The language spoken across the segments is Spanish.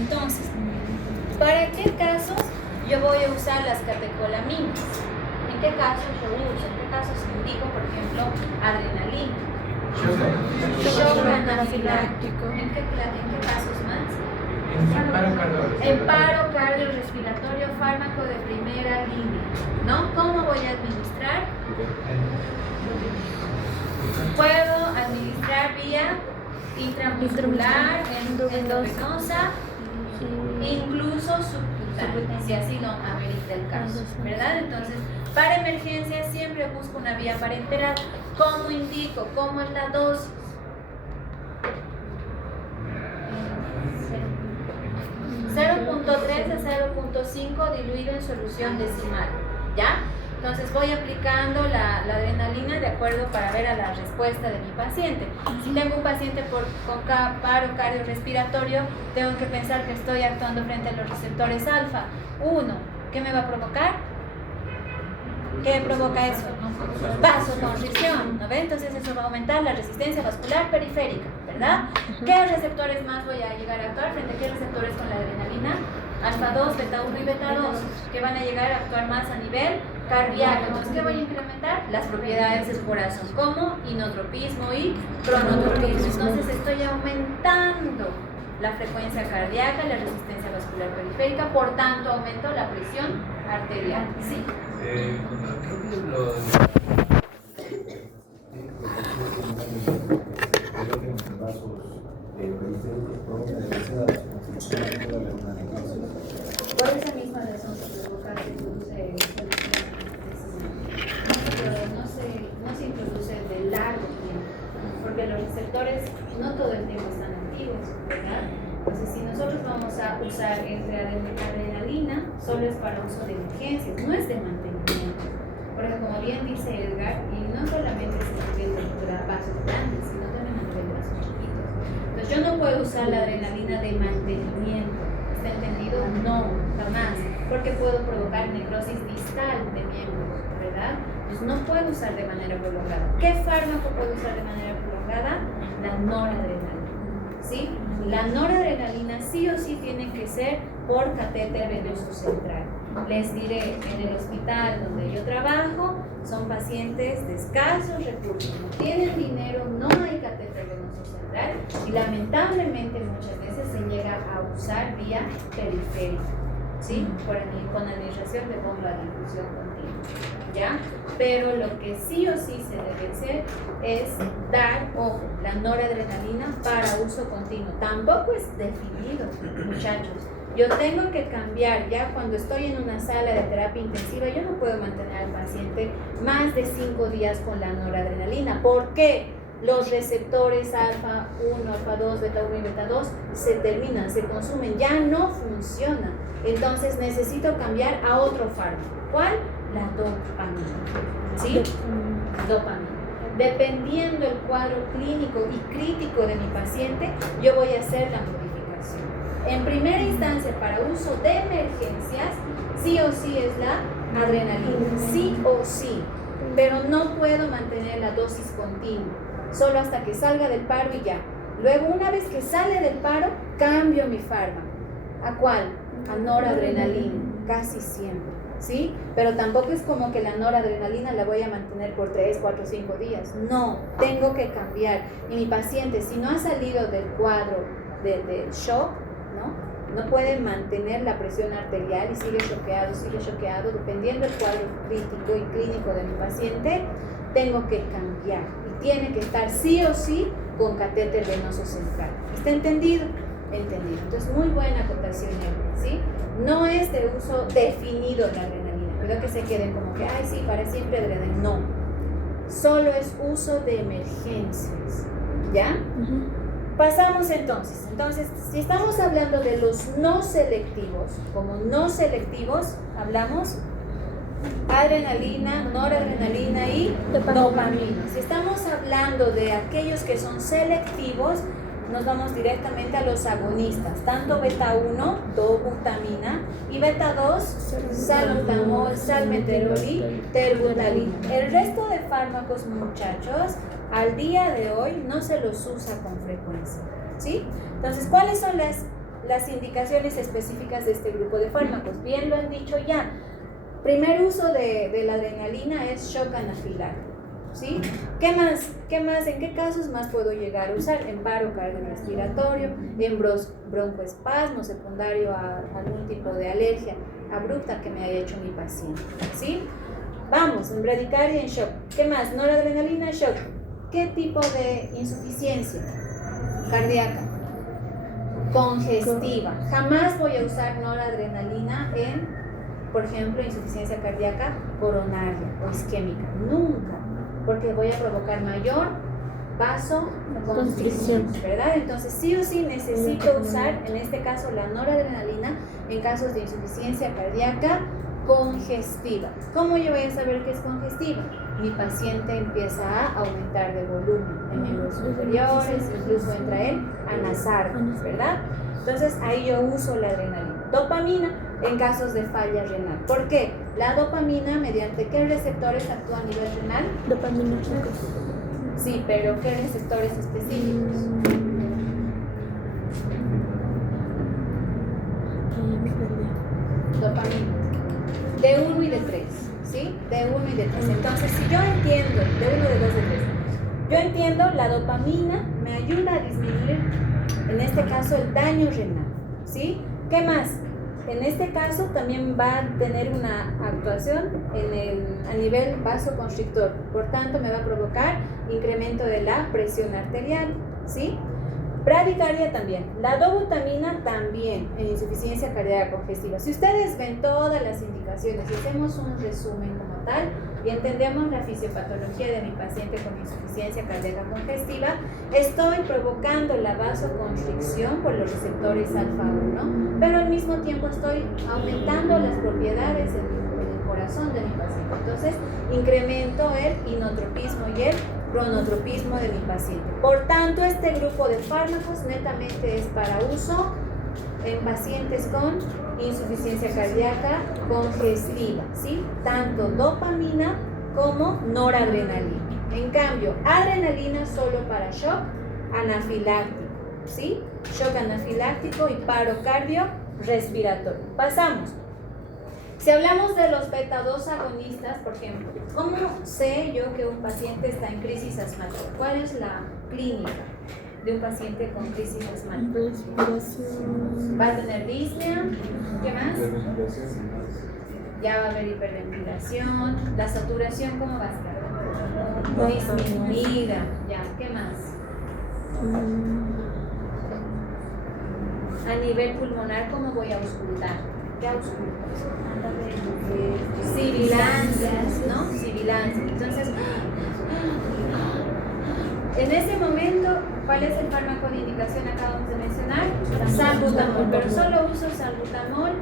Entonces, ¿para qué casos yo voy a usar las catecolaminas? ¿En qué casos yo uso? ¿En qué casos indico, por ejemplo, adrenalina? Shock anafiláctico. ¿En qué casos más? En paro cardiorrespiratorio, fármaco de primera línea, ¿no? ¿Cómo voy a administrar? Puedo administrar vía intramuscular, endovenosa, incluso subcutánea, si así lo amerita el caso, ¿verdad? Entonces, para emergencia siempre busco una vía parenteral. ¿Cómo indico? ¿Cómo es la dosis? 0.3 a 0.5 diluido en solución decimal, ¿ya? Entonces voy aplicando la adrenalina de acuerdo para ver a la respuesta de mi paciente. Si tengo un paciente con paro cardiorrespiratorio, tengo que pensar que estoy actuando frente a los receptores alfa. 1, ¿qué me va a provocar? ¿Qué provoca eso? Vasoconstricción, ¿no ve? Entonces eso va a aumentar la resistencia vascular periférica, ¿verdad? ¿Qué receptores más voy a llegar a actuar? ¿Frente a qué receptores con la adrenalina? Alfa 2, beta 1 y beta 2, que van a llegar a actuar más a nivel cardíaco. Entonces, ¿qué voy a incrementar? Las propiedades de su corazón, como inotropismo y cronotropismo. Entonces estoy aumentando la frecuencia cardíaca, la resistencia vascular periférica, por tanto aumento la presión arterial. ¿Sí? Creo que los vasos periféricos por esa misma razón se provoca que no se introduce de largo tiempo, porque los receptores no todo el tiempo están activos, ¿verdad? Entonces, si nosotros vamos a usar adrenalina, solo es para uso de emergencias, no es de mantenimiento. Porque como bien dice Edgar, y no solamente es a nivel de vasos grandes, sino también a nivel de vasos chiquitos. Entonces, yo no puedo usar la adrenalina de mantenimiento. ¿Está entendido? No, jamás. Porque puedo provocar necrosis distal de miembros, ¿verdad? Entonces, no puedo usar de manera prolongada. ¿Qué fármaco puedo usar de manera prolongada? La noradrenalina. ¿Sí? La noradrenalina sí o sí tiene que ser por catéter venoso central. Les diré, en el hospital donde yo trabajo son pacientes de escasos recursos, no tienen dinero, no hay catéter venoso central y lamentablemente muchas veces se llega a usar vía periférica, ¿sí? Con administración de bomba de infusión continua, ¿ya? Pero lo que sí o sí se debe hacer es dar, ojo, la noradrenalina para uso continuo. Tampoco es definido, muchachos. Yo tengo que cambiar, ya cuando estoy en una sala de terapia intensiva, yo no puedo mantener al paciente más de 5 días con la noradrenalina. ¿Por qué? Los receptores alfa 1, alfa 2, beta 1 y beta 2 se terminan, se consumen, ya no funcionan. Entonces necesito cambiar a otro fármaco. ¿Cuál? La dopamina. ¿Sí? Dopamina. Dependiendo del cuadro clínico y crítico de mi paciente, yo voy a hacer la modificación. En primera instancia, para uso de emergencias, sí o sí es la adrenalina, sí o sí, pero no puedo mantener la dosis continua, solo hasta que salga del paro y ya. Luego, una vez que sale del paro, cambio mi fármaco. ¿A cuál? A noradrenalina, casi siempre, ¿sí? Pero tampoco es como que la noradrenalina la voy a mantener por 3, 4, 5 días. No, tengo que cambiar. Y mi paciente, si no ha salido del cuadro del shock, no puede mantener la presión arterial y sigue choqueado, dependiendo del cuadro crítico y clínico de mi paciente, tengo que cambiar y tiene que estar sí o sí con catéter venoso central. ¿Está entendido? Entendido. Entonces, muy buena acotación, ¿sí? No es de uso definido la adrenalina, cuidado que se queden como que, ay, sí, para siempre adrenalina. No, solo es uso de emergencias, ¿ya? Pasamos entonces, si estamos hablando de los no selectivos, como no selectivos, hablamos adrenalina, noradrenalina y dopamina. Si estamos hablando de aquellos que son selectivos, nos vamos directamente a los agonistas, tanto beta 1, dobutamina, y beta 2, salbutamol, salmeterol y terbutalina. El resto de fármacos, muchachos, al día de hoy no se los usa con frecuencia, ¿sí? Entonces, ¿cuáles son las indicaciones específicas de este grupo de fármacos. Bien lo han dicho ya. Primer uso de la adrenalina es shock anafiláctico, ¿sí? ¿Qué más? ¿En qué casos más puedo llegar a usar? En paro cardiorrespiratorio, en broncoespasmo secundario a algún tipo de alergia abrupta que me haya hecho mi paciente, ¿sí? Vamos, en bradicardia, en shock. ¿Qué más? Noradrenalina, shock. ¿Qué tipo de insuficiencia cardíaca? Congestiva. Jamás voy a usar noradrenalina en, por ejemplo, insuficiencia cardíaca coronaria o isquémica. Nunca, porque voy a provocar mayor vasoconstricción, ¿verdad? Entonces, sí o sí necesito usar, en este caso, la noradrenalina en casos de insuficiencia cardíaca congestiva. ¿Cómo yo voy a saber que es congestiva? Mi paciente empieza a aumentar de volumen en miembros superiores, incluso entra él a nasar, ¿verdad? Entonces ahí yo uso la adrenalina. Dopamina en casos de falla renal. ¿Por qué? La dopamina, ¿mediante qué receptores actúa a nivel renal? Dopamina. Sí, pero ¿qué receptores específicos? Dopamina. De 1 y de 3, ¿sí? De 1 y de 3. Entonces, si yo entiendo, de 1, de 2, de 3, yo entiendo, la dopamina me ayuda a disminuir, en este caso, el daño renal, ¿sí? ¿Qué más? En este caso también va a tener una actuación a nivel vasoconstrictor, por tanto me va a provocar incremento de la presión arterial, ¿sí? Bradicardia también, la dobutamina también en insuficiencia cardíaca congestiva. Si ustedes ven todas las indicaciones y hacemos un resumen como tal y entendemos la fisiopatología de mi paciente con insuficiencia cardíaca congestiva, estoy provocando la vasoconstricción por los receptores alfa 1, pero al mismo tiempo estoy aumentando las propiedades del corazón de mi paciente. Entonces, incremento el inotropismo y el cronotropismo de mi paciente. Por tanto, este grupo de fármacos netamente es para uso en pacientes con insuficiencia cardíaca congestiva, ¿sí? Tanto dopamina como noradrenalina. En cambio, adrenalina solo para shock anafiláctico, ¿sí? Shock anafiláctico y paro cardiorrespiratorio. Pasamos. Si hablamos de los beta-2 agonistas, por ejemplo, ¿cómo sé yo que un paciente está en crisis asmática? ¿Cuál es la clínica de un paciente con crisis asmática? Va a tener disnea, ¿qué más? Ya va a haber hiperventilación, la saturación, ¿cómo va a estar? Disminuida, ya, ¿qué más? A nivel pulmonar, ¿cómo voy a auscultar? ¿Qué ausculto? Sibilancias, ¿no? Sibilancias. Entonces, en ese momento, ¿cuál es el fármaco de indicación que acabamos de mencionar? Salbutamol. ¿Pero solo uso salbutamol?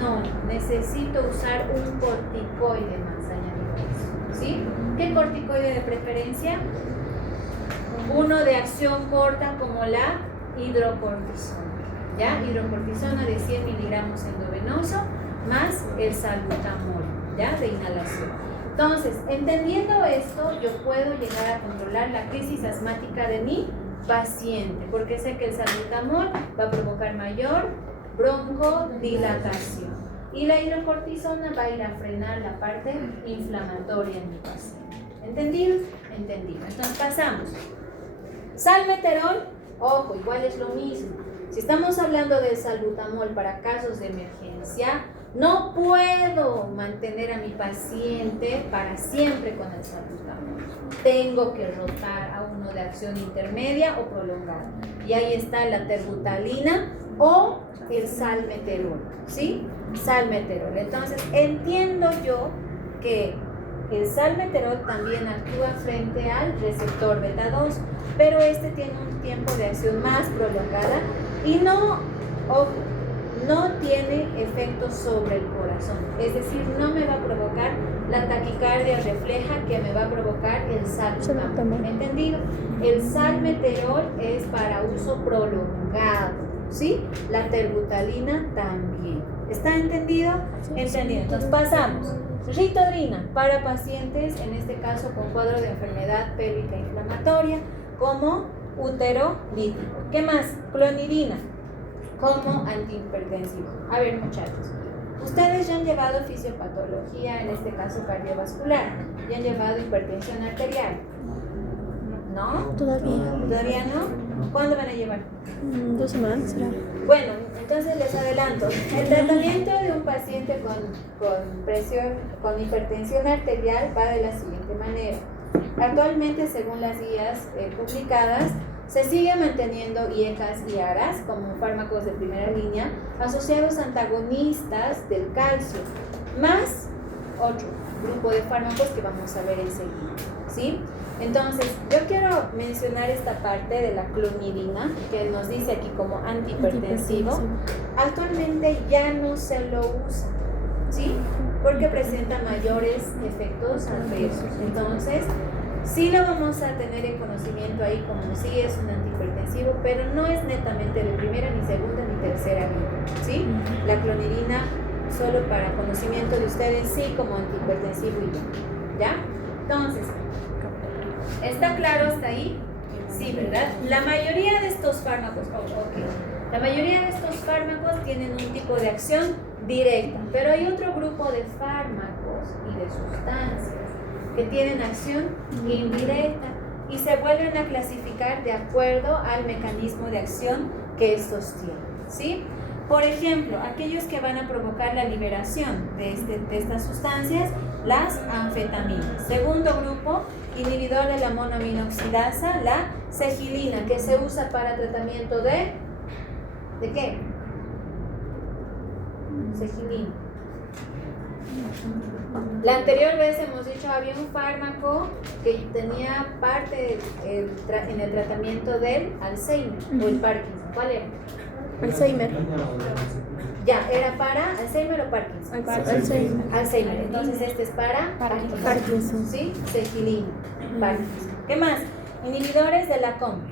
No, necesito usar un corticoide más añadido a eso, ¿sí? ¿Qué corticoide de preferencia? Uno de acción corta como la hidrocortisona, ¿ya? Hidrocortisona de 100 miligramos endovenoso más el salbutamol, ¿ya? De inhalación. Entonces, entendiendo esto, yo puedo llegar a controlar la crisis asmática de mi paciente, porque sé que el salbutamol va a provocar mayor broncodilatación y la hidrocortisona va a ir a frenar la parte inflamatoria en mi paciente. ¿Entendido? Entendido. Entonces, pasamos. Salmeterol, ojo, igual es lo mismo. Si estamos hablando del salbutamol para casos de emergencia, no puedo mantener a mi paciente para siempre con el salbutamol. Tengo que rotar a uno de acción intermedia o prolongada. Y ahí está la terbutalina o el salmeterol, ¿sí? Salmeterol. Entonces, entiendo yo que el salmeterol también actúa frente al receptor beta-2, pero este tiene un tiempo de acción más prolongada y no tiene efecto sobre el corazón, es decir, no me va a provocar la taquicardia refleja que me va a provocar el salbutamol. ¿Entendido? El salmeterol es para uso prolongado, ¿sí? La terbutalina también. ¿Está entendido? Entendido. Entonces pasamos. Ritodrina para pacientes, en este caso con cuadro de enfermedad pélvica inflamatoria, como útero lítico. ¿Qué más? Clonidina. como antihipertensivo. A ver, muchachos, ustedes ya han llevado fisiopatología, en este caso cardiovascular, ya han llevado hipertensión arterial, ¿no? ¿Todavía no? ¿Cuándo van a llevar? 2 semanas será. Bueno, entonces les adelanto. El tratamiento de un paciente con hipertensión arterial va de la siguiente manera. Actualmente, según las guías publicadas, se sigue manteniendo IECAS y ARAS como fármacos de primera línea asociados a antagonistas del calcio, más otro grupo de fármacos que vamos a ver enseguida, ¿sí? Entonces, yo quiero mencionar esta parte de la clonidina, que nos dice aquí como antihipertensivo. Actualmente ya no se lo usa, ¿sí? Porque presenta mayores efectos adversos. Entonces, sí lo vamos a tener en conocimiento ahí como sí es un antihipertensivo, pero no es netamente de primera, ni segunda, ni tercera línea, ¿sí? La clonidina, solo para conocimiento de ustedes, sí como antihipertensivo y ya. Entonces, ¿está claro hasta ahí? Sí, ¿verdad? La mayoría de estos fármacos, la mayoría de estos fármacos tienen un tipo de acción directa, pero hay otro grupo de fármacos y de sustancias que tienen acción indirecta y se vuelven a clasificar de acuerdo al mecanismo de acción que estos tienen, ¿sí? Por ejemplo, aquellos que van a provocar la liberación de estas sustancias, las anfetaminas. Segundo grupo, inhibidor de la monoaminoxidasa, la cegilina, que se usa para tratamiento ¿de qué? Cegilina. La anterior vez hemos dicho había un fármaco que tenía parte en el tratamiento del Alzheimer o el Parkinson. ¿Cuál era? Alzheimer. Ya, ¿era para Alzheimer o Parkinson? Alzheimer. Entonces este es para Parkinson. ¿Sí? Cegilina, Parkinson. ¿Qué más? Inhibidores de la COMP,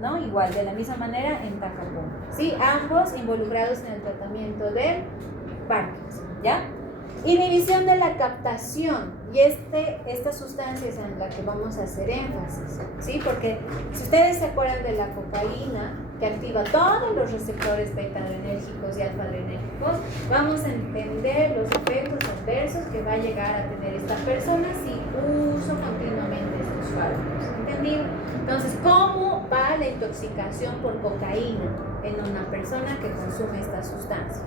¿no? Igual, de la misma manera en Tacapón. ¿Sí? Ambos involucrados en el tratamiento del Parkinson, ¿ya? Inhibición de la captación, y esta sustancia es en la que vamos a hacer énfasis, ¿sí? Porque si ustedes se acuerdan de la cocaína, que activa todos los receptores beta-adrenérgicos y alfa-adrenérgicos, vamos a entender los efectos adversos que va a llegar a tener esta persona si usa continuamente estos fármacos, ¿entendido? Entonces, ¿cómo va la intoxicación por cocaína en una persona que consume esta sustancia?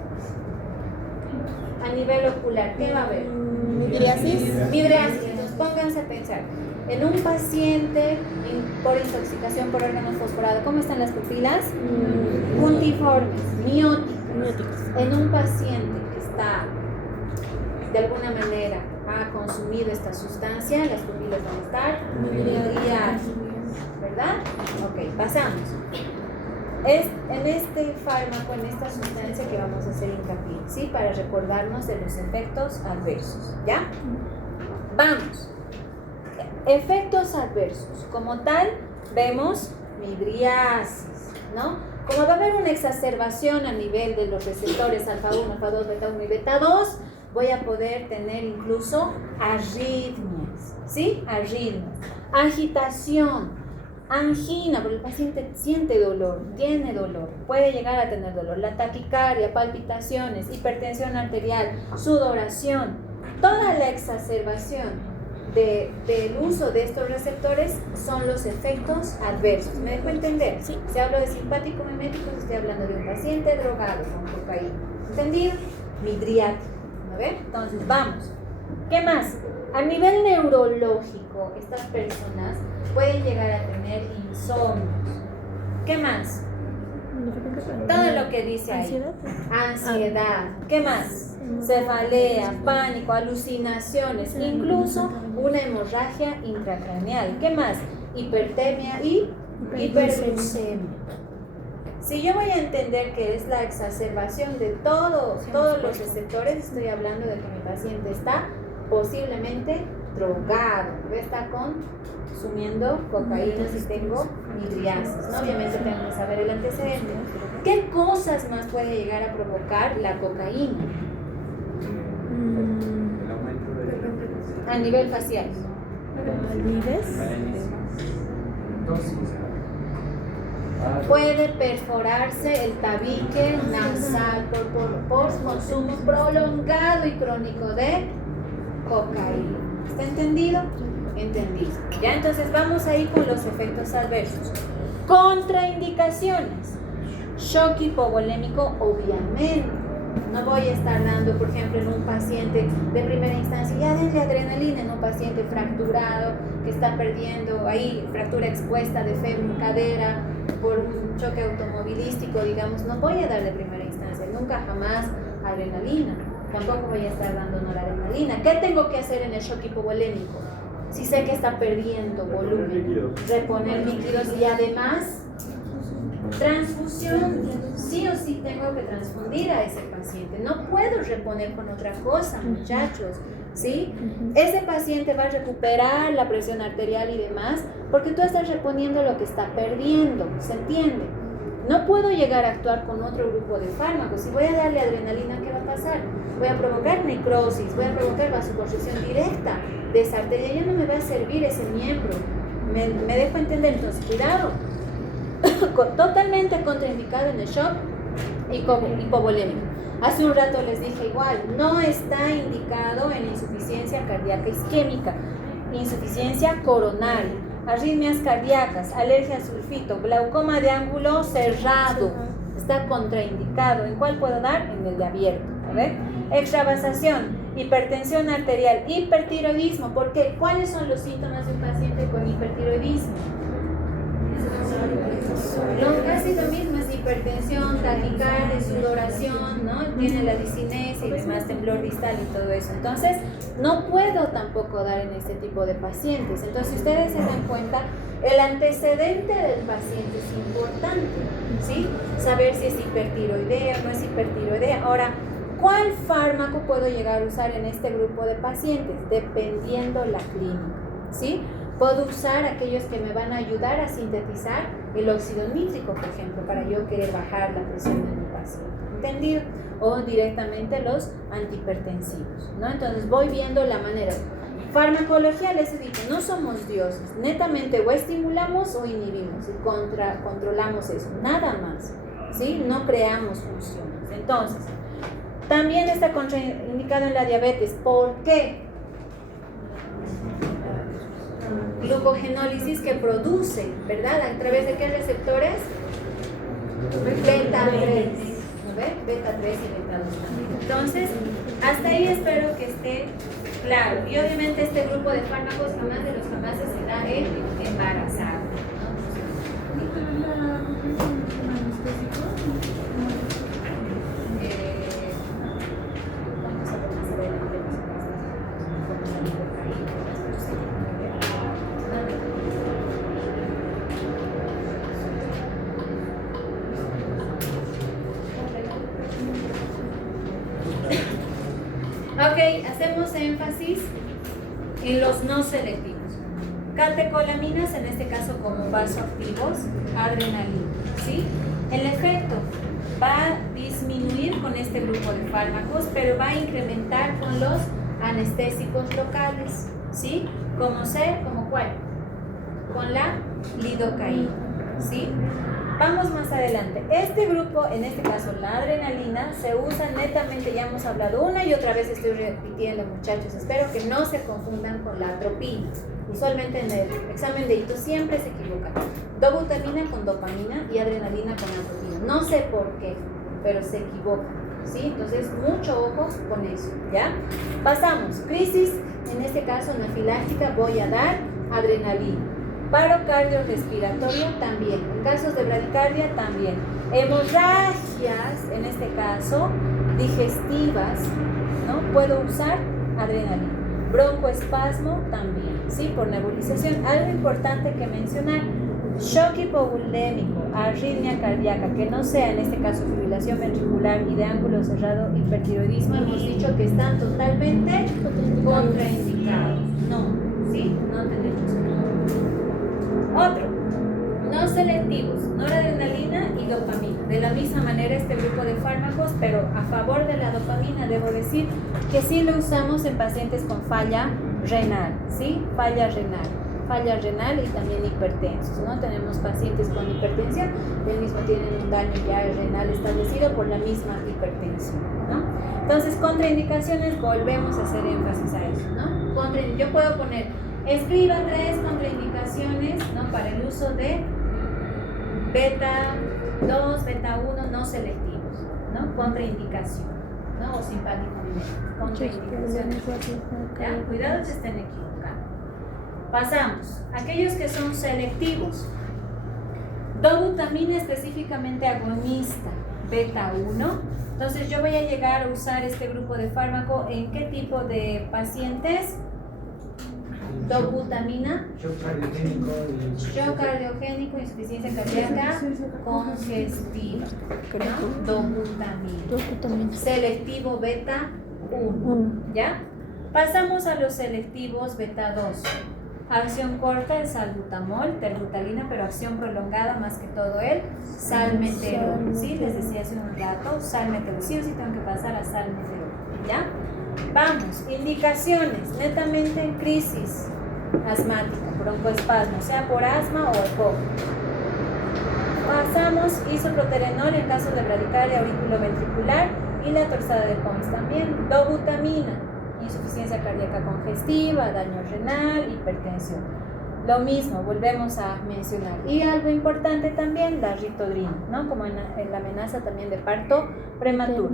A nivel ocular, ¿qué va a haber? Midriasis. Midriasis. Entonces pónganse a pensar, en un paciente por intoxicación por órgano fosforado, ¿cómo están las pupilas? Puntiformes, mióticas. En un paciente que está, de alguna manera, ha consumido esta sustancia, las pupilas van a estar midriáticas, ¿verdad? Ok, pasamos. Es en este fármaco, en esta sustancia que vamos a hacer hincapié, ¿sí? Para recordarnos de los efectos adversos, ¿ya? Vamos. Efectos adversos. Como tal, vemos midriasis, ¿no? Como va a haber una exacerbación a nivel de los receptores alfa 1, alfa 2, beta 1 y beta 2, voy a poder tener incluso arritmias, ¿sí? Arritmias. Agitación. Angina, porque el paciente siente dolor, tiene dolor, puede llegar a tener dolor, la taquicardia, palpitaciones, hipertensión arterial, sudoración, toda la exacerbación del uso de estos receptores son los efectos adversos. ¿Me dejo entender? Sí. Si hablo de simpático mimético, estoy hablando de un paciente drogado con cocaína. ¿Entendido? Midriático. ¿No ven? Entonces, vamos. ¿Qué más? A nivel neurológico, estas personas pueden llegar a tener insomnios. ¿Qué más? Todo lo que dice ahí. Ansiedad. ¿Qué más? Cefalea, pánico, alucinaciones, incluso una hemorragia intracraneal. ¿Qué más? Hipertermia y hiperglucemia. Si yo voy a entender que es la exacerbación de todos los receptores, estoy hablando de que mi paciente está posiblemente drogado, está consumiendo cocaína si tengo midriasis, ¿no? Obviamente tengo que saber el antecedente. ¿Qué cosas más puede llegar a provocar la cocaína? El aumento de A nivel facial. Puede perforarse el tabique nasal por consumo prolongado y crónico de cocaína. ¿Está entendido? Entendido. Ya, entonces vamos a ir con los efectos adversos. Contraindicaciones. Shock hipovolémico, obviamente. No voy a estar dando, por ejemplo, en un paciente de primera instancia, ya denle adrenalina en un paciente fracturado que está perdiendo ahí, fractura expuesta de fémur en cadera por un choque automovilístico, digamos. No voy a dar de primera instancia, nunca jamás adrenalina. Tampoco voy a estar dando noradrenalina. ¿Qué tengo que hacer en el shock hipovolémico? Si sé que está perdiendo volumen, reponer líquidos y además transfusión. Sí o sí tengo que transfundir a ese paciente. No puedo reponer con otra cosa, muchachos. ¿Sí? Ese paciente va a recuperar la presión arterial y demás porque tú estás reponiendo lo que está perdiendo. ¿Se entiende? No puedo llegar a actuar con otro grupo de fármacos. Si voy a darle adrenalina, ¿qué va a pasar? Voy a provocar necrosis, voy a provocar vasoconstricción directa de esa arteria. Ya no me va a servir ese miembro. Me dejo entender, entonces cuidado. Totalmente contraindicado en el shock hipovolémico. Hace un rato les dije igual, no está indicado en insuficiencia cardíaca isquémica, insuficiencia coronaria, arritmias cardíacas, alergia al sulfito, glaucoma de ángulo cerrado. Está contraindicado. ¿En cuál puedo dar? En el de abierto. A ver, extravasación, hipertensión arterial, hipertiroidismo. ¿Por qué? ¿Cuáles son los síntomas de un paciente con hipertiroidismo? No, casi lo mismo, es hipertensión, taquicardia, sudoración, ¿no? Tiene la discinesia y demás, temblor distal y todo eso. Entonces, no puedo tampoco dar en este tipo de pacientes. Entonces, si ustedes se dan cuenta, el antecedente del paciente es importante, ¿sí? Saber si es hipertiroidea o no es hipertiroidea. Ahora, ¿cuál fármaco puedo llegar a usar en este grupo de pacientes? Dependiendo la clínica, ¿sí? Puedo usar aquellos que me van a ayudar a sintetizar el óxido nítrico, por ejemplo, para yo querer bajar la presión de mi paciente. ¿Entendido? O directamente los antihipertensivos, ¿no? Entonces voy viendo la manera. Farmacología, les he dicho, no somos dioses. Netamente o estimulamos o inhibimos y controlamos eso. Nada más, ¿sí? No creamos funciones. Entonces, también está contraindicado en la diabetes. ¿Por qué? Glucogenólisis que produce, ¿verdad? ¿A través de qué receptores? Beta 3, ¿no ve? Beta 3 y beta 2 también. Entonces, hasta ahí espero que esté claro. Y obviamente este grupo de fármacos jamás de los jamases se da en embarazada. Vamos a ver más adelante. Ok, hacemos énfasis en los no selectivos. Catecolaminas, en este caso como vasoactivos, adrenalina, ¿sí? El efecto va a disminuir con este grupo de fármacos, pero va a incrementar con los anestésicos locales, ¿sí? ¿Como cuál? Con la lidocaína, ¿sí? Vamos más adelante. Este grupo, en este caso la adrenalina, se usa netamente, ya hemos hablado una y otra vez, estoy repitiendo, muchachos, espero que no se confundan con la atropina. Usualmente en el examen de hito siempre se equivocan. Dobutamina con dopamina y adrenalina con atropina. No sé por qué, pero se equivocan, ¿sí? Entonces, mucho ojo con eso, ¿ya? Pasamos. Crisis, en este caso anafiláctica, voy a dar adrenalina. Paro cardiorrespiratorio también. En casos de bradicardia también. Hemorragias, en este caso, digestivas, ¿no? Puedo usar adrenalina. Broncoespasmo también, ¿sí? Por nebulización. Algo importante que mencionar: shock hipovolémico, arritmia cardíaca, que no sea en este caso fibrilación ventricular y de ángulo cerrado, hipertiroidismo, hemos dicho que están totalmente contraindicados. No, ¿sí? No tenemos. Otro, no selectivos, noradrenalina y dopamina. De la misma manera este grupo de fármacos, pero a favor de la dopamina debo decir que sí lo usamos en pacientes con falla renal, ¿sí? Falla renal. falla renal y también hipertensos, ¿no? Tenemos pacientes con hipertensión y al mismo tienen un daño ya renal establecido por la misma hipertensión, ¿no? Entonces, contraindicaciones, volvemos a hacer énfasis a eso, ¿no? Yo puedo poner, escriba 3 contraindicaciones, ¿no? Para el uso de beta 2, beta 1 no selectivos, ¿no? Contraindicación, ¿no? O simpático mimético, contraindicaciones. ¿Ya? Cuidado que estén equivocando. Pasamos, aquellos que son selectivos. Dobutamina específicamente agonista, beta 1. Entonces yo voy a llegar a usar este grupo de fármaco en qué tipo de pacientes. Dobutamina, shock cardiogénico, insuficiencia cardíaca congestiva, ¿no? Dobutamina, selectivo beta 1, ¿ya? Pasamos a los selectivos beta 2. Acción corta, el salbutamol, terbutalina, pero acción prolongada más que todo el salmeterol, ¿sí? Les decía hace un rato, salmeterol, sí o sí tengo que pasar a salmeterol, ¿ya? Vamos, indicaciones, netamente en crisis asmática, broncoespasmo, sea por asma o EPOC. Pasamos isoproterenol en caso de bradicardia auriculoventricular y la torsada de Pons también. Dobutamina, insuficiencia cardíaca congestiva, daño renal, hipertensión. Lo mismo, volvemos a mencionar. Y algo importante también, la ritodrina, ¿no? Como en la amenaza también de parto prematuro.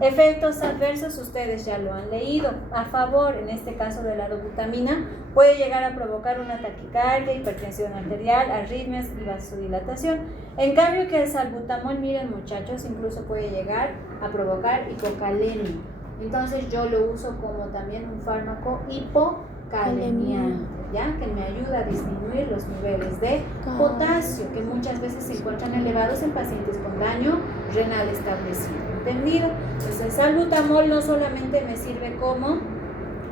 Efectos adversos, ustedes ya lo han leído. A favor, en este caso de la dobutamina, puede llegar a provocar una taquicardia, hipertensión arterial, arritmias y vasodilatación. En cambio que el salbutamol, miren muchachos, incluso puede llegar a provocar hipocalemia. Entonces yo lo uso como también un fármaco hipocalemiante, ¿ya? Que me ayuda a disminuir los niveles de potasio, que muchas veces se encuentran elevados en pacientes con daño renal establecido. ¿Entendido? Entonces el salbutamol no solamente me sirve como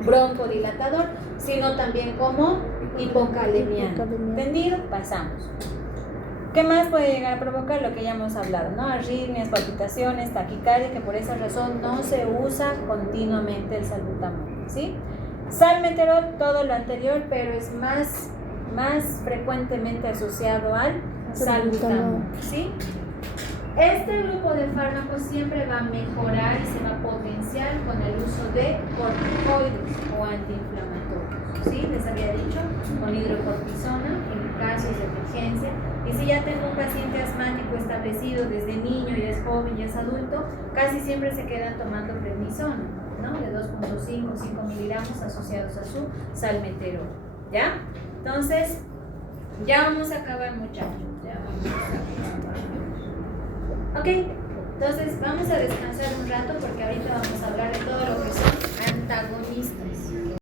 broncodilatador, sino también como hipocalemiante. ¿Entendido? Pasamos. ¿Qué más puede llegar a provocar? Lo que ya hemos hablado, ¿no? Arritmias, palpitaciones, taquicardia, que por esa razón no se usa continuamente el salbutamol, ¿sí? Salmeterol, todo lo anterior, pero es más frecuentemente asociado al salbutamol, ¿sí? Este grupo de fármacos siempre va a mejorar y se va a potenciar con el uso de corticoides o antiinflamatorios, ¿sí? Les había dicho, con hidrocortisona en casos de emergencia. Y si ya tengo un paciente asmático establecido desde niño, ya es joven, ya es adulto, casi siempre se quedan tomando prednisona, ¿no? De 2.5 o 5 miligramos asociados a su salmeterol, ¿ya? Entonces, ya vamos a acabar, muchachos. Ya vamos a acabar. Ok, entonces vamos a descansar un rato porque